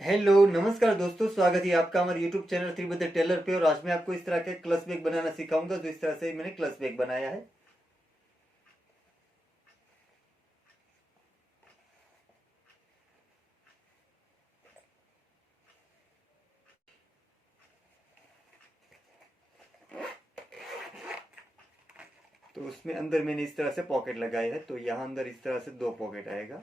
Hello नमस्कार दोस्तों, स्वागत है आपका हमारे यूट्यूब चैनल त्रिभद्र टेलर पे। और आज मैं आपको इस तरह के क्लच बैग बनाना सिखाऊंगा, जो इस तरह से मैंने क्लच बैग बनाया है। तो उसमें अंदर मैंने इस तरह से पॉकेट लगाया है, तो यहाँ अंदर इस तरह से दो पॉकेट आएगा।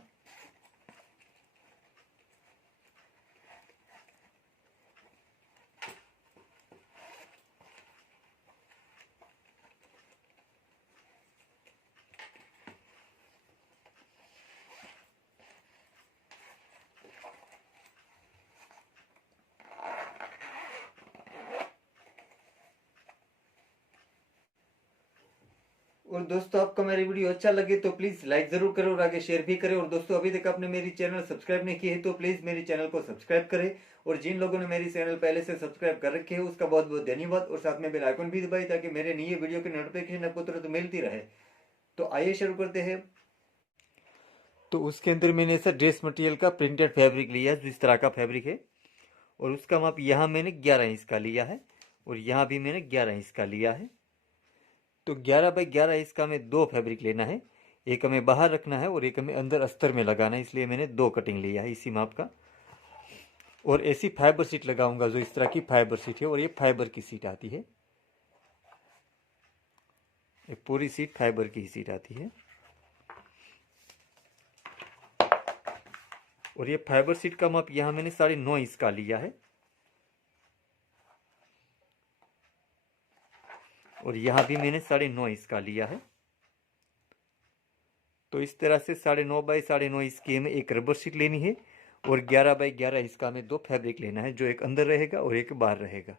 और दोस्तों, आपको मेरी वीडियो अच्छा लगे तो प्लीज लाइक जरूर करें और आगे शेयर भी करें। और दोस्तों, अभी तक आपने मेरी चैनल सब्सक्राइब नहीं की है तो प्लीज मेरी चैनल को सब्सक्राइब करें। और जिन लोगों ने मेरी चैनल पहले से सब्सक्राइब कर रखे है उसका बहुत बहुत धन्यवाद। और साथ में बेल आइकन भी दबाई ताकि मेरे नए वीडियो की नोटिफिकेशन आपको तुरंत मिलती रहे। तो आइए शुरू करते हैं। तो उसके अंदर मैंने ऐसा ड्रेस मटेरियल का प्रिंटेड फैब्रिक लिया है, जो इस तरह का फैब्रिक है। और उसका माप यहाँ मैंने 11 इंच का लिया है, और यहाँ भी मैंने 11 इंच का लिया है। तो 11 बाई 11 इंच का हमें दो फैब्रिक लेना है। एक हमें बाहर रखना है और एक हमें अंदर अस्तर में लगाना है, इसलिए मैंने दो कटिंग लिया है इसी माप का। और ऐसी फाइबर सीट लगाऊंगा, जो इस तरह की फाइबर सीट है, और ये फाइबर की सीट आती है। ये पूरी सीट फाइबर की ही सीट आती है। और ये फाइबर सीट का माप यहाँ मैंने 9.5 इंच का लिया है। और यहाँ भी मैंने 9.5 इंच का लिया है। तो इस तरह से 9.5 बाई 9.5 इंच की हमें एक रबर शीट लेनी है। और 11 बाई 11 इंच का हमें दो फैब्रिक लेना है, जो एक अंदर रहेगा और एक बाहर रहेगा।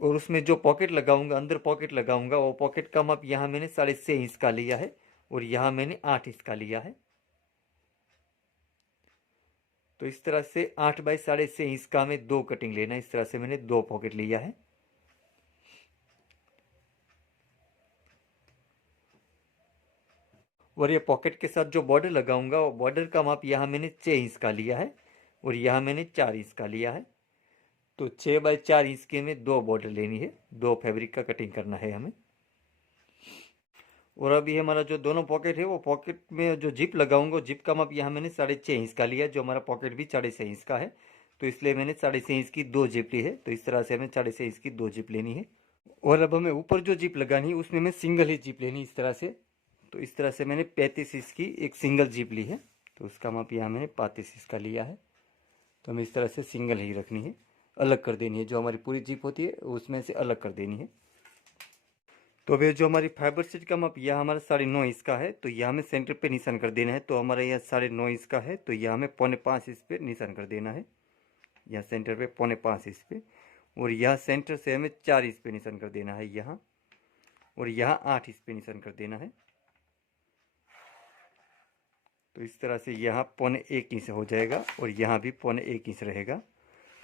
और उसमें जो पॉकेट लगाऊंगा, अंदर पॉकेट लगाऊंगा, वो पॉकेट का माप यहाँ मैंने 6.5 इंच का लिया है, और यहाँ मैंने 8 इंच का लिया है। तो इस तरह से 8 बाई 6.5 इंच का हमें दो कटिंग लेना है। इस तरह से मैंने दो पॉकेट लिया है। और ये पॉकेट के साथ जो बॉर्डर लगाऊंगा, वो बॉर्डर का माप यहाँ मैंने 6 इंच का लिया है, और यहाँ मैंने 4 इंच का लिया है। तो 6 बाई 4 इंच के हमें दो बॉर्डर लेनी है, दो फैब्रिक का कटिंग करना है हमें। और अभी हमारा जो दोनों पॉकेट है, वो पॉकेट में जो जिप लगाऊंगा, जिप का माप यहाँ मैंने 6.5 इंच का लिया, जो हमारा पॉकेट भी 6.5 इंच का है। तो इसलिए मैंने 6.5 इंच की दो जिप ली है। तो इस तरह से हमें 6.5 इंच की दो जिप लेनी है। और अब हमें ऊपर जो जिप लगानी है, उसमें मैं सिंगल ही जिप लेनी है, इस तरह से। तो इस तरह से मैंने 35 इंच की एक सिंगल जिप ली है। तो उसका माप यहाँ मैंने 35 इंच का लिया है। तो हमें इस तरह से सिंगल ही रखनी है, अलग कर देनी है। जो हमारी पूरी जिप होती है उसमें से अलग कर देनी है। तो अभी जो हमारी फाइबर सीट का माप यह हमारा 9.5 इंच का है, तो यह हमें सेंटर पे निशान कर देना है। तो हमारा यह 9.5 इंच का है, तो यह हमें 4.25 इंच पे निशान कर देना है। यहाँ सेंटर पे 4.25 इंच पे। और यहाँ सेंटर से हमें 4 इंच पे निशान कर देना है यहाँ। और यहाँ 8 इंच पे निशान कर देना है। तो इस तरह से यहाँ 1.25 इंच हो जाएगा, और यहाँ भी 1.25 इंच रहेगा।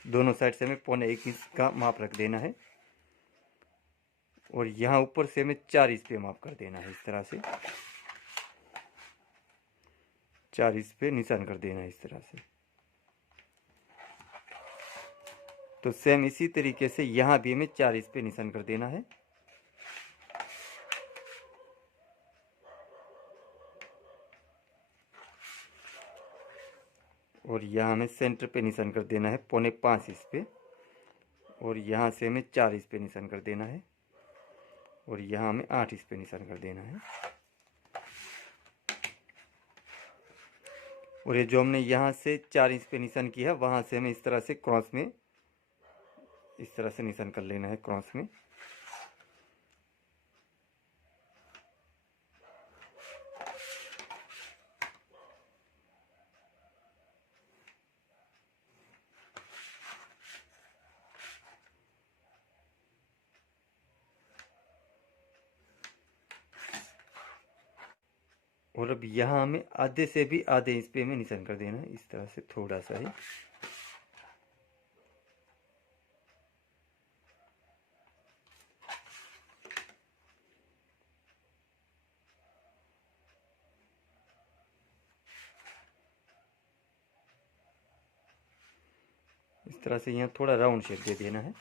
दोनों साइड से हमें 1.25 इंच का माप रख देना है। और यहाँ ऊपर से हमें 4 इंच पे माप कर देना है, इस तरह से 4 इंच पे निशान कर देना है, इस तरह से। तो सेम इसी तरीके से यहाँ भी हमें 4 इंच पे निशान कर देना है। और यहाँ हमें सेंटर पे निशान कर देना है 4.5 इंच पे। और यहाँ से हमें 4 इंच पे निशान कर देना है। और यहाँ हमें 8 इंच पे निशान कर देना है। और ये जो हमने यहाँ से 4 इंच पे निशान किया है, वहाँ से हमें इस तरह से क्रॉस में, इस तरह से निशान कर लेना है क्रॉस में। और अब यहाँ हमें आधे से भी आधे इंच पे हमें निशान कर देना है, इस तरह से थोड़ा सा ही। इस तरह से यहाँ थोड़ा राउंड शेप दे देना है।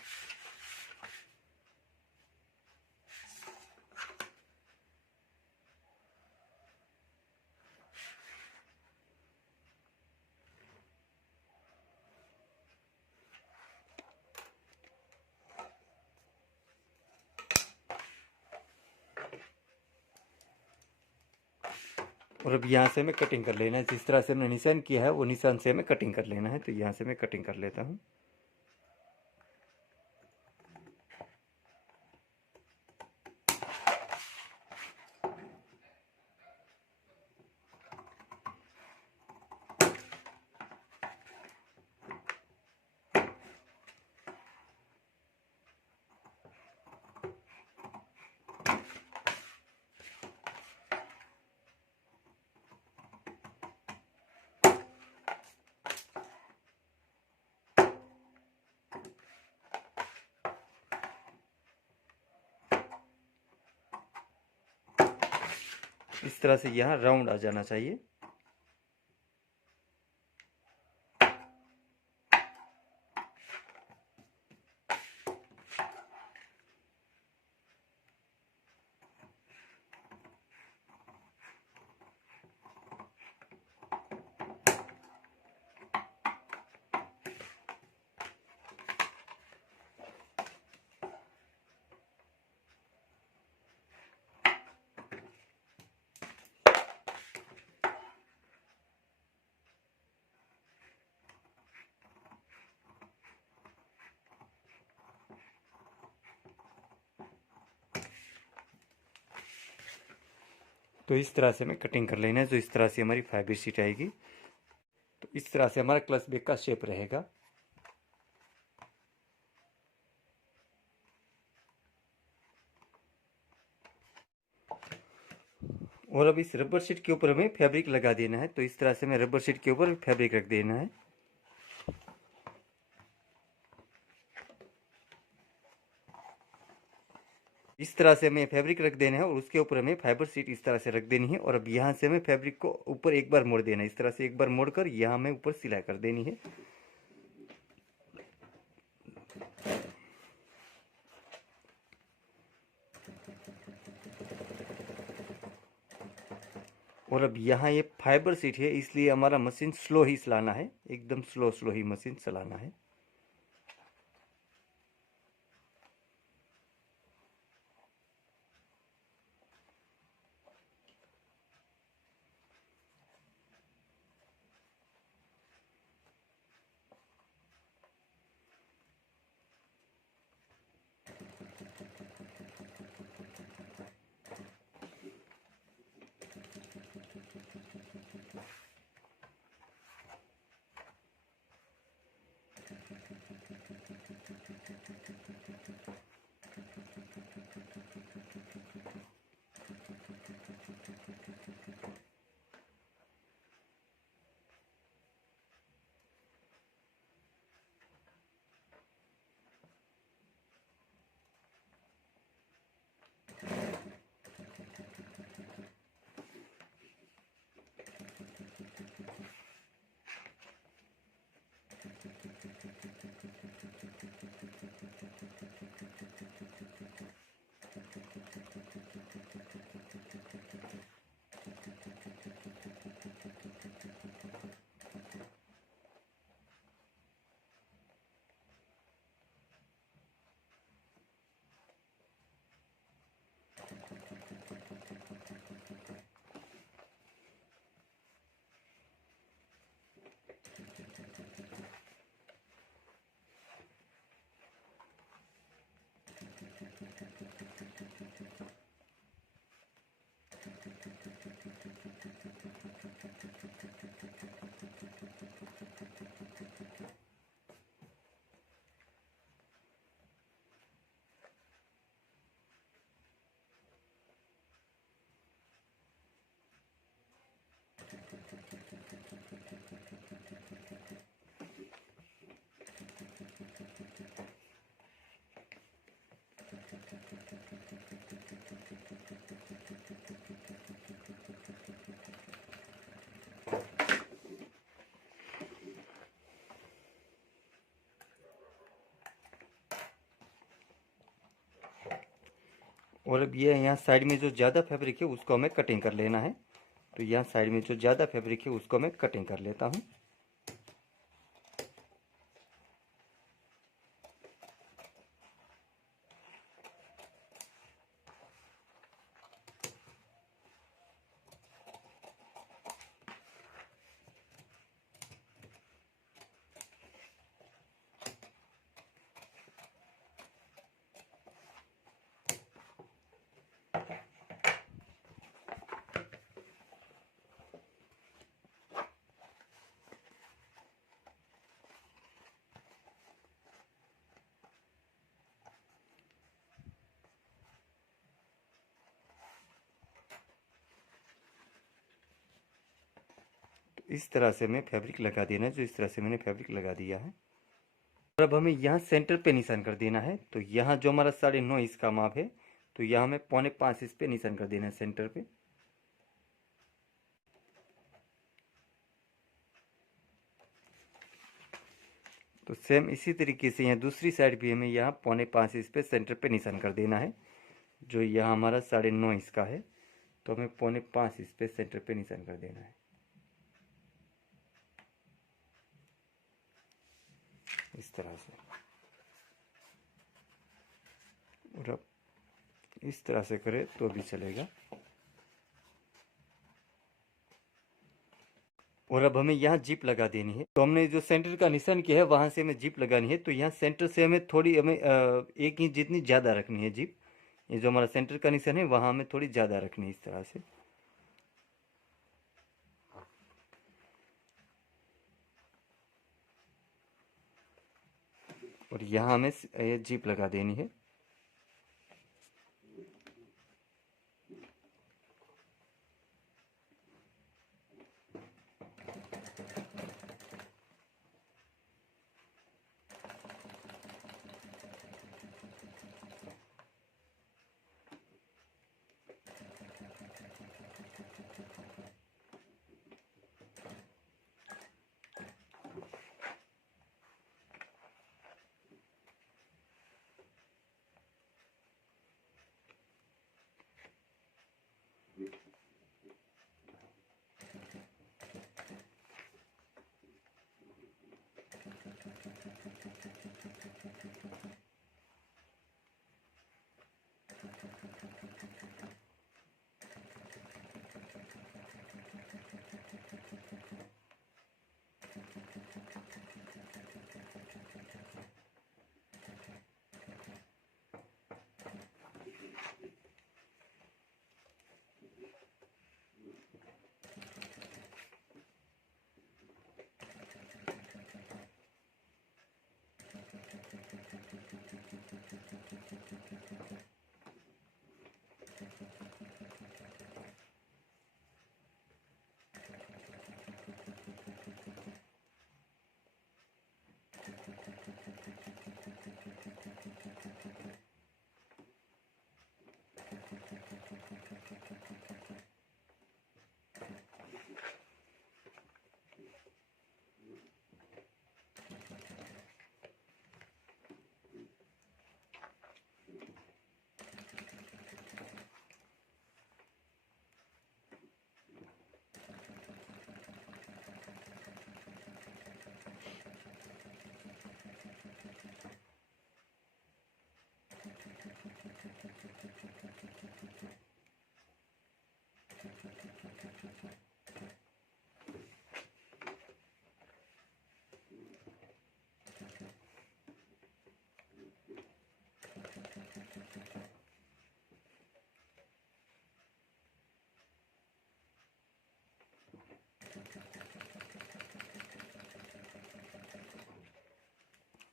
और अब यहाँ से हमें कटिंग कर लेना है। जिस तरह से हमने निशान किया है वो निशान से हमें कटिंग कर लेना है। तो यहाँ से मैं कटिंग कर लेता हूँ। इस तरह से यहाँ राउंड आ जाना चाहिए। तो इस तरह से हमें कटिंग कर लेना है। तो इस तरह से हमारी फाइबर शीट आएगी। तो इस तरह से हमारा क्लच बैग का शेप रहेगा। और अब इस रबर शीट के ऊपर हमें फैब्रिक लगा देना है। तो इस तरह से हमें रबर शीट के ऊपर फैब्रिक रख देना है। इस तरह से हमें फैब्रिक रख देना है और उसके ऊपर हमें फाइबर शीट इस तरह से रख देनी है। और अब यहाँ से हमें फैब्रिक को ऊपर एक बार मोड़ देना है। इस तरह से एक बार मोड़कर यहाँ हमें ऊपर सिलाई कर देनी है। और अब यहाँ ये फाइबर शीट है, इसलिए हमारा मशीन स्लो ही चलाना है। एकदम स्लो स्लो ही मशीन चलाना है। और अब ये यहाँ साइड में जो ज़्यादा फैब्रिक है उसको हमें कटिंग कर लेना है। तो यहाँ साइड में जो ज़्यादा फैब्रिक है उसको मैं कटिंग कर लेता हूँ। इस तरह से हमें फैब्रिक लगा देना है, जो इस तरह से मैंने फैब्रिक लगा दिया है। और अब हमें यहाँ सेंटर पे निशान कर देना है। तो यहाँ जो हमारा 9.5 इंच का माप है, तो यहाँ हमें 4.25 इंच पे निशान कर देना है सेंटर पे। तो सेम इसी तरीके से यहाँ दूसरी साइड भी हमें यहाँ 4.25 इंच पे सेंटर पे निशान कर देना है, जो यहाँ हमारा 9.5 इंच का है। तो हमें 4.25 इंच पे सेंटर पे निशान कर देना है इस तरह से। और अब इस तरह से करें तो भी चलेगा। और अब हमें यहाँ जिप लगा देनी है। तो हमने जो सेंटर का निशान किया है वहां से हमें जिप लगानी है। तो यहाँ सेंटर से हमें थोड़ी हमें 1 इंच जितनी ज़्यादा रखनी है जिप। ये जो हमारा सेंटर का निशान है वहाँ हमें थोड़ी ज़्यादा रखनी है इस तरह से। और यहाँ हमें ये जिप लगा देनी है।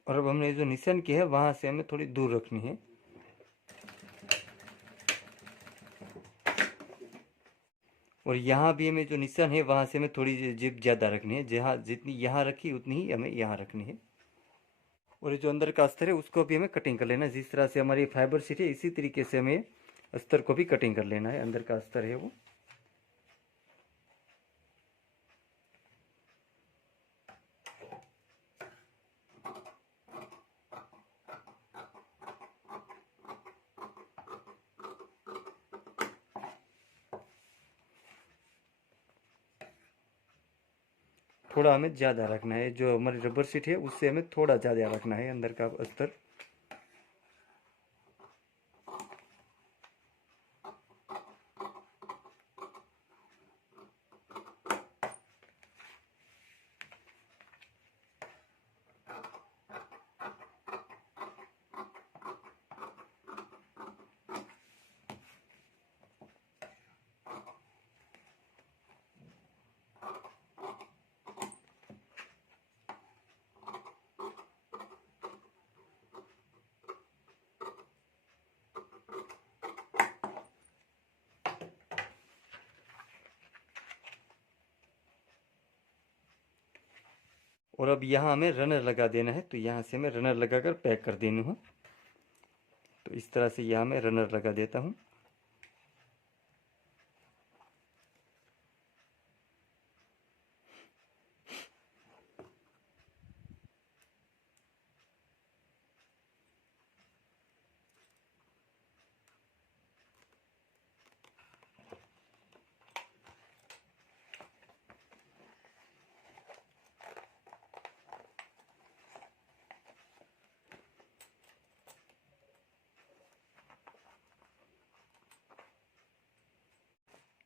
और अब हमने जो निशान किया है वहां से हमें थोड़ी दूर रखनी है। और यहाँ भी हमें जो निशान है वहां से हमें थोड़ी जिप ज़्यादा रखनी है। जहाँ जितनी यहाँ रखी उतनी ही हमें यहाँ रखनी है। और ये जो अंदर का अस्तर है उसको भी हमें कटिंग कर लेना है। जिस तरह से हमारी फाइबर सीट है इसी तरीके से हमें अस्तर को भी कटिंग कर लेना है। अंदर का अस्तर है वो। थोड़ा हमें ज़्यादा रखना है, जो हमारी रबर शीट है उससे हमें थोड़ा ज़्यादा रखना है अंदर का अस्तर। और अब यहाँ हमें रनर लगा देना है, तो यहाँ से मैं रनर लगाकर पैक कर देनी हूँ। तो इस तरह से यहाँ मैं रनर लगा देता हूँ।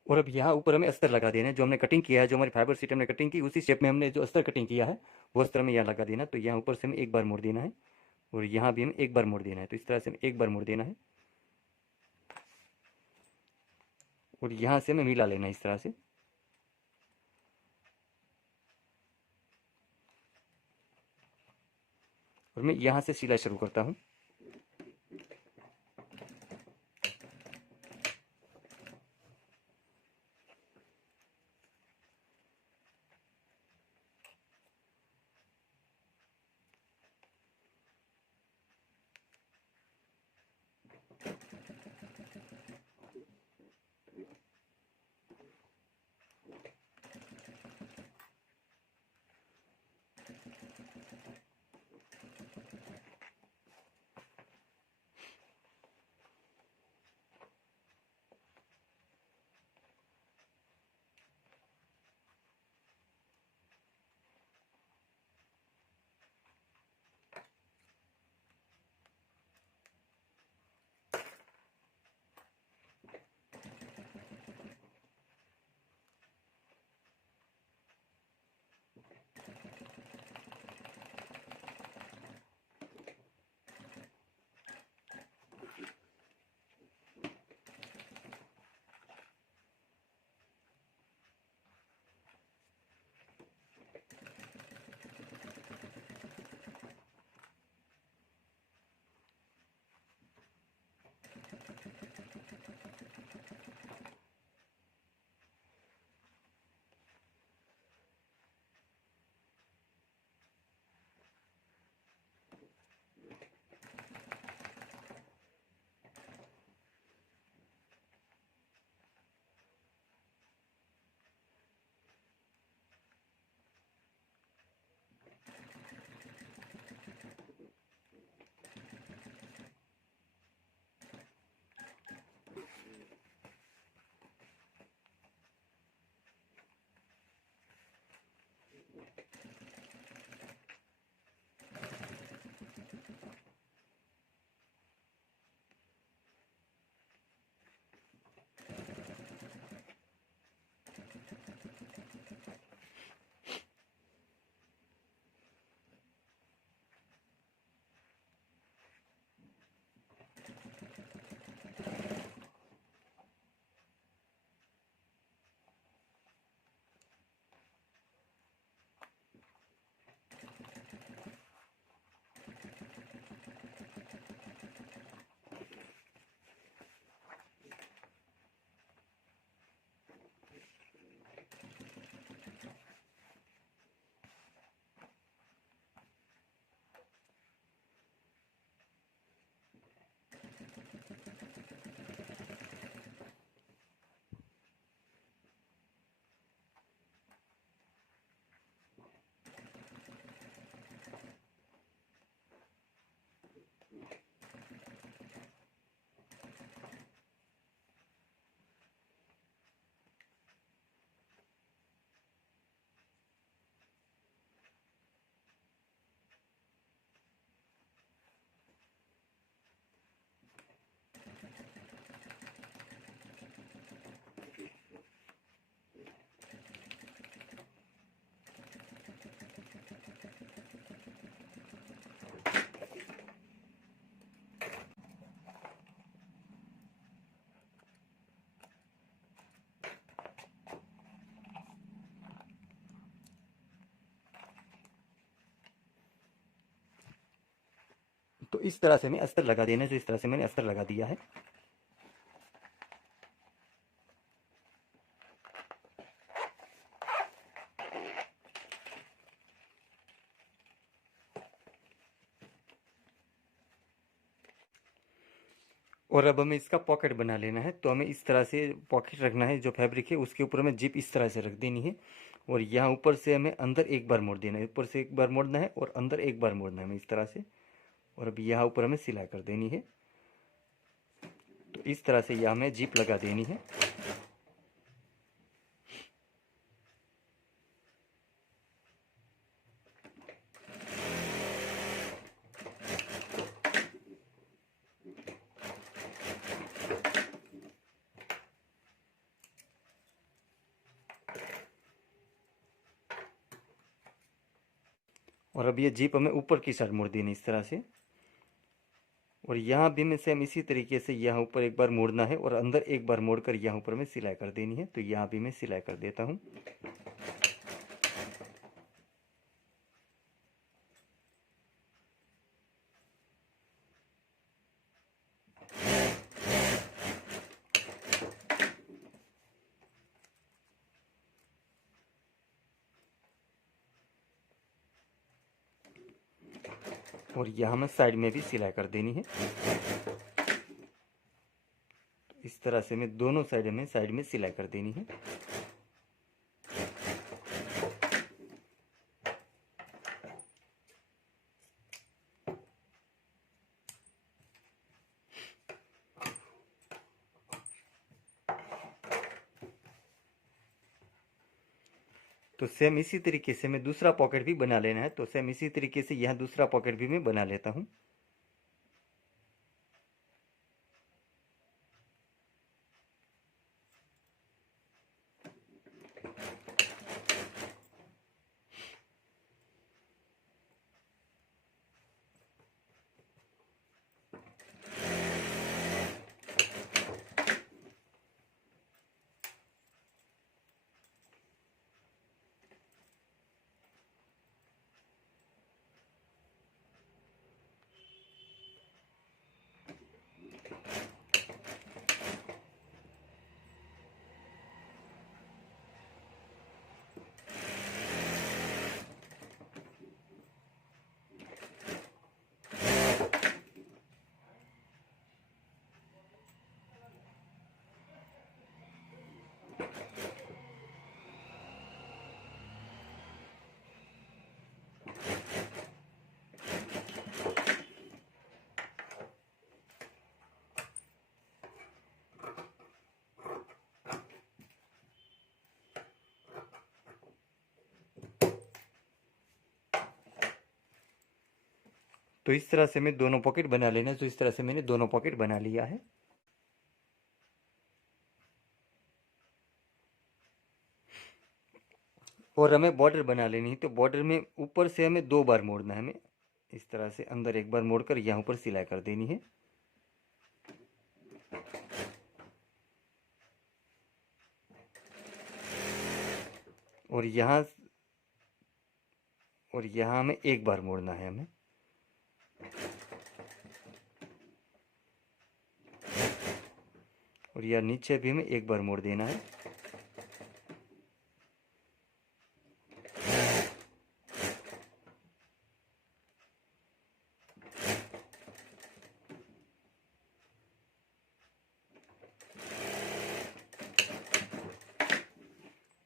और अब यहाँ ऊपर हमें अस्तर लगा देना है, जो हमने कटिंग किया है, जो हमारी फाइबर शीट हमने कटिंग की उसी शेप में हमने जो अस्तर कटिंग किया है वो अस्तर में यहाँ लगा देना। तो यहाँ ऊपर से हमें एक बार मोड़ देना है और यहाँ भी हमें एक बार मोड़ देना है। तो इस तरह से हमें एक बार मोड़ देना है और यहाँ से हमें मिला लेना है इस तरह से। और मैं यहाँ से सिलाई शुरू करता हूँ। इस तरह से हमें अस्तर लगा देना है। तो इस तरह से मैंने अस्तर लगा दिया है। और अब हमें इसका पॉकेट बना लेना है। तो हमें इस तरह से पॉकेट रखना है, जो फैब्रिक है उसके ऊपर हमें जिप इस तरह से रख देनी है। और यहाँ ऊपर से हमें अंदर एक बार मोड़ देना है, ऊपर से एक बार मोड़ना है और अंदर एक बार मोड़ना है हमें इस तरह से। और अब यहाँ ऊपर हमें सिलाई कर देनी है। तो इस तरह से यहाँ हमें जिप लगा देनी है। और अब ये जिप हमें ऊपर की साइड मोड़ देनी इस तरह से। और यहाँ भी हमें सेम इसी तरीके से यहाँ ऊपर एक बार मोड़ना है और अंदर एक बार मोड़ कर यहाँ ऊपर में सिलाई कर देनी है। तो यहाँ भी मैं सिलाई कर देता हूँ। और यहाँ में साइड में भी सिलाई कर देनी है। तो इस तरह से मैं दोनों साइड में सिलाई कर देनी है। तो सेम इसी तरीके से मैं दूसरा पॉकेट भी बना लेना है। तो सेम इसी तरीके से यहाँ दूसरा पॉकेट भी मैं बना लेता हूँ। तो इस तरह से मैं दोनों पॉकेट बना लेना। तो इस तरह से मैंने दोनों पॉकेट बना लिया है। और हमें बॉर्डर बना लेनी है। तो बॉर्डर में ऊपर से हमें दो बार मोड़ना है। हमें इस तरह से अंदर एक बार मोड़कर यहाँ ऊपर सिलाई कर देनी है। और यहाँ हमें एक बार मोड़ना है हमें। और यहाँ नीचे भी हमें एक बार मोड़ देना है।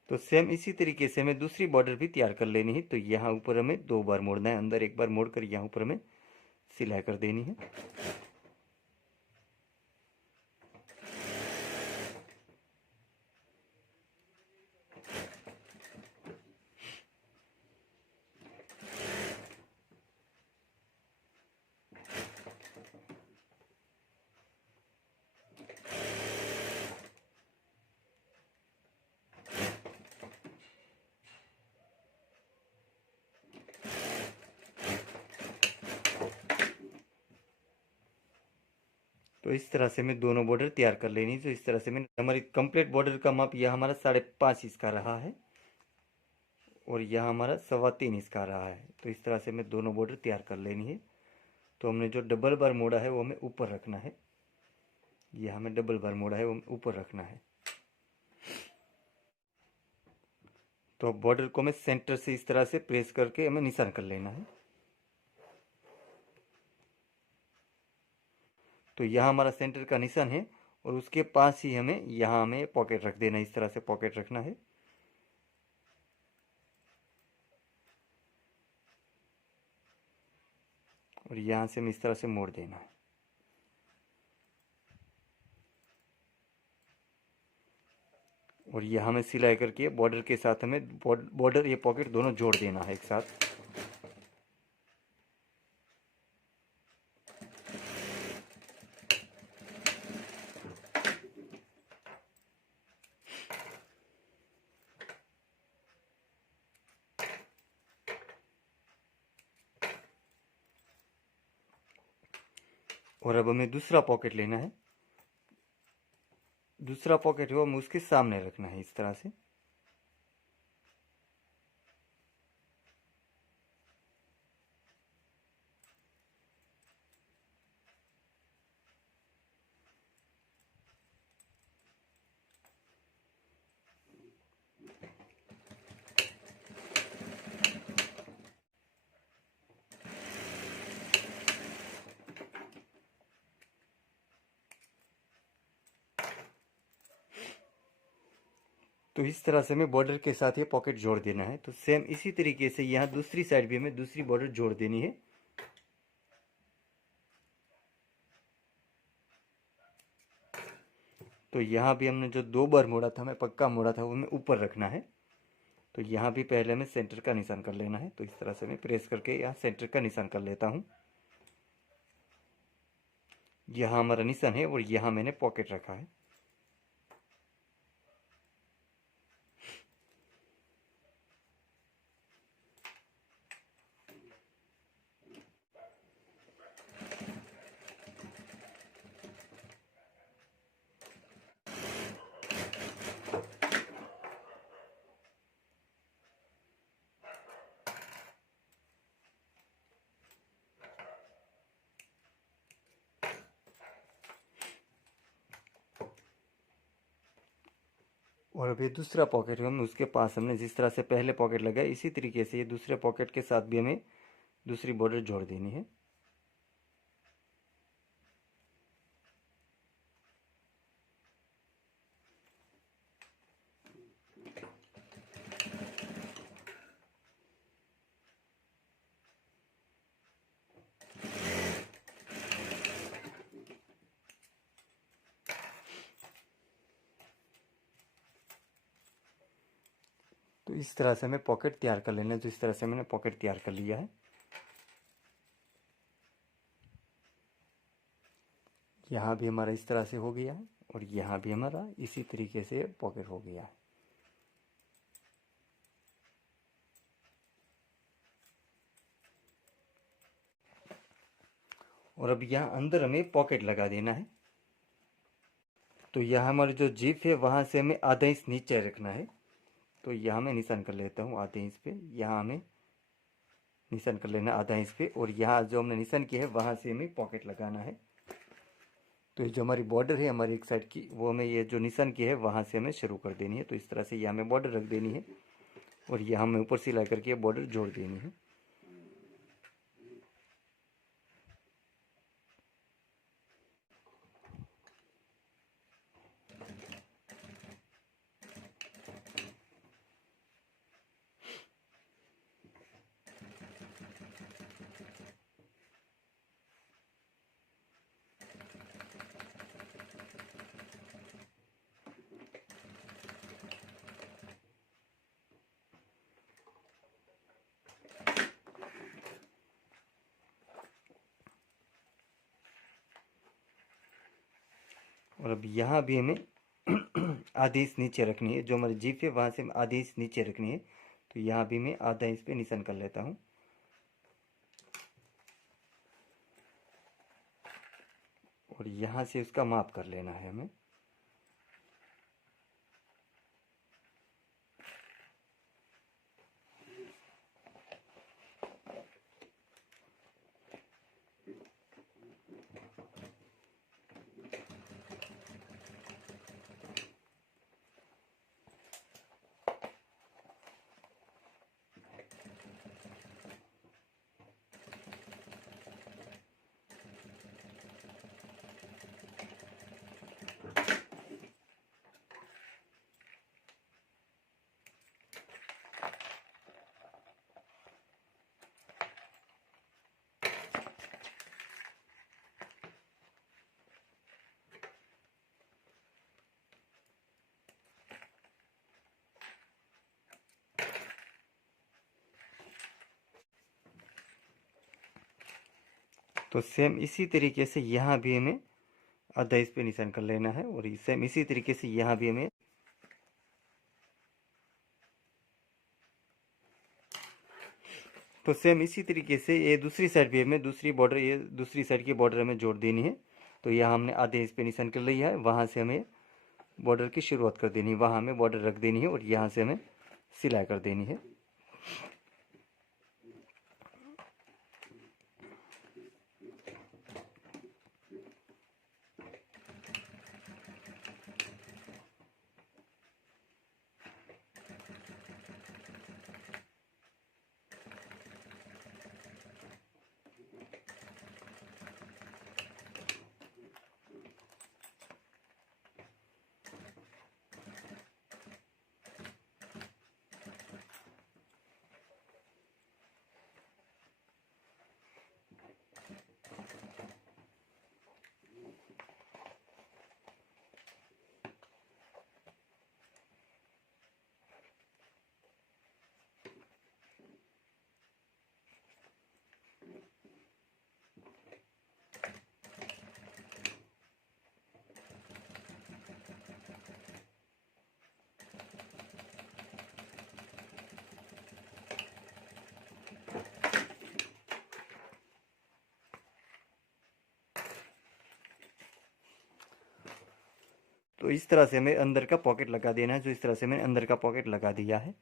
तो सेम इसी तरीके से हमें दूसरी बॉर्डर भी तैयार कर लेनी है। तो यहाँ ऊपर हमें दो बार मोड़ना है, अंदर एक बार मोड़कर यहाँ ऊपर हमें सिलाई कर देनी है। तो इस तरह से मैं दोनों बॉर्डर तैयार कर लेनी। तो इस तरह से मैंने हमारी कंप्लीट बॉर्डर का माप यह हमारा 5.5 इंच का रहा है और यह हमारा 3.25 इंच का रहा है। तो इस तरह से मैं दोनों बॉर्डर तैयार कर लेनी है। तो हमने जो डबल बार मोड़ा है वो हमें ऊपर रखना है, यह हमें डबल बार मोड़ा है वो हमें ऊपर रखना है। तो बॉर्डर को हमें सेंटर से इस तरह से प्रेस करके हमें निशान कर लेना है। तो यहाँ हमारा सेंटर का निशान है और उसके पास ही हमें यहाँ हमें पॉकेट रख देना है, इस तरह से पॉकेट रखना है। और यहाँ से हमें इस तरह से मोड़ देना है। और यहाँ में सिलाई करके बॉर्डर के साथ हमें बॉर्डर ये पॉकेट दोनों जोड़ देना है एक साथ। और अब हमें दूसरा पॉकेट लेना है, दूसरा पॉकेट है हमें उसके सामने रखना है इस तरह से। तो इस तरह से हमें बॉर्डर के साथ ये पॉकेट जोड़ देना है। तो सेम इसी तरीके से यहाँ दूसरी साइड भी हमें दूसरी बॉर्डर जोड़ देनी है। तो यहाँ भी हमने जो 2 बार मोड़ा था, हमें पक्का मोड़ा था, वो हमें ऊपर रखना है। तो यहाँ भी पहले हमें सेंटर का निशान कर लेना है। तो इस तरह से मैं प्रेस करके यहाँ सेंटर का निशान कर लेता हूँ। यहाँ हमारा निशान है और यहाँ मैंने पॉकेट रखा है। और अब ये दूसरा पॉकेट है, हम उसके पास हमने जिस तरह से पहले पॉकेट लगाया इसी तरीके से ये दूसरे पॉकेट के साथ भी हमें दूसरी बॉर्डर जोड़ देनी है। तो इस तरह से हमें पॉकेट तैयार कर लेना है। तो इस तरह से मैंने पॉकेट तैयार कर लिया है। यहाँ भी हमारा इस तरह से हो गया है और यहाँ भी हमारा इसी तरीके से पॉकेट हो गया है। और अब यहाँ अंदर हमें पॉकेट लगा देना है। तो यहाँ हमारी जो जिप है वहाँ से हमें आधा इंच नीचे रखना है। तो यहाँ मैं निशान कर लेता हूँ आधे इंच पे, यहाँ हमें निशान कर लेना आधा इंच पे। और यहाँ जो हमने निशान किया है वहाँ से हमें पॉकेट लगाना है। तो ये जो हमारी बॉर्डर है हमारी एक साइड की, वो हमें ये जो निशान की है वहाँ से हमें शुरू कर देनी है। तो इस तरह से यहाँ हमें बॉर्डर रख देनी है और यहाँ हमें ऊपर सिलाई करके बॉर्डर जोड़ देनी है। और अब यहाँ भी हमें आधी इंच नीचे रखनी है। जो हमारी जीप है वहाँ से आधी इंच नीचे रखनी है। तो यहाँ भी मैं आधा इंच पे निशान कर लेता हूँ। और यहाँ से उसका माप कर लेना है हमें। तो सेम इसी तरीके से यहाँ भी हमें आधा इस पे निशान कर लेना है, और सेम इसी तरीके से यहाँ भी हमें तो सेम इसी तरीके से ये दूसरी साइड भी हमें दूसरी बॉर्डर, ये दूसरी साइड की बॉर्डर हमें जोड़ देनी है। तो यहाँ हमने आधे इंच पे निशान कर लिया है, वहाँ से हमें बॉर्डर की शुरुआत कर देनी है, वहाँ हमें बॉर्डर रख देनी है और यहाँ से हमें सिलाई कर देनी है। तो इस तरह से हमें अंदर का पॉकेट लगा देना है, जो इस तरह से मैंने अंदर का पॉकेट लगा दिया है।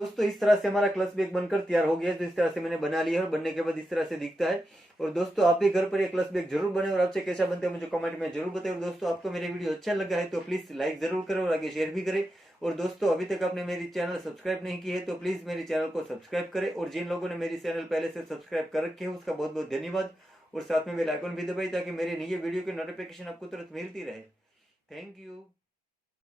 दोस्तों इस तरह से हमारा क्लच बैग बनकर तैयार हो गया है। तो इस तरह से मैंने बना लिया है और बनने के बाद इस तरह से दिखता है। और दोस्तों आप भी घर पर ये क्लच बैग जरूर बने और आपसे कैसा बनता है मुझे कमेंट में जरूर बताएं। और दोस्तों आपको मेरे वीडियो अच्छा लगा है तो प्लीज लाइक जरूर करें और आगे शेयर भी करें। और दोस्तों अभी तक आपने मेरी चैनल सब्सक्राइब नहीं की है तो प्लीज मेरी चैनल को सब्सक्राइब करें। और जिन लोगों ने मेरी चैनल पहले से सब्सक्राइब कर रखे हैं उसका बहुत बहुत धन्यवाद। और साथ में बेल आइकन भी दबाइए ताकि मेरे नए वीडियो की नोटिफिकेशन आपको तुरंत मिलती रहे। Thank you.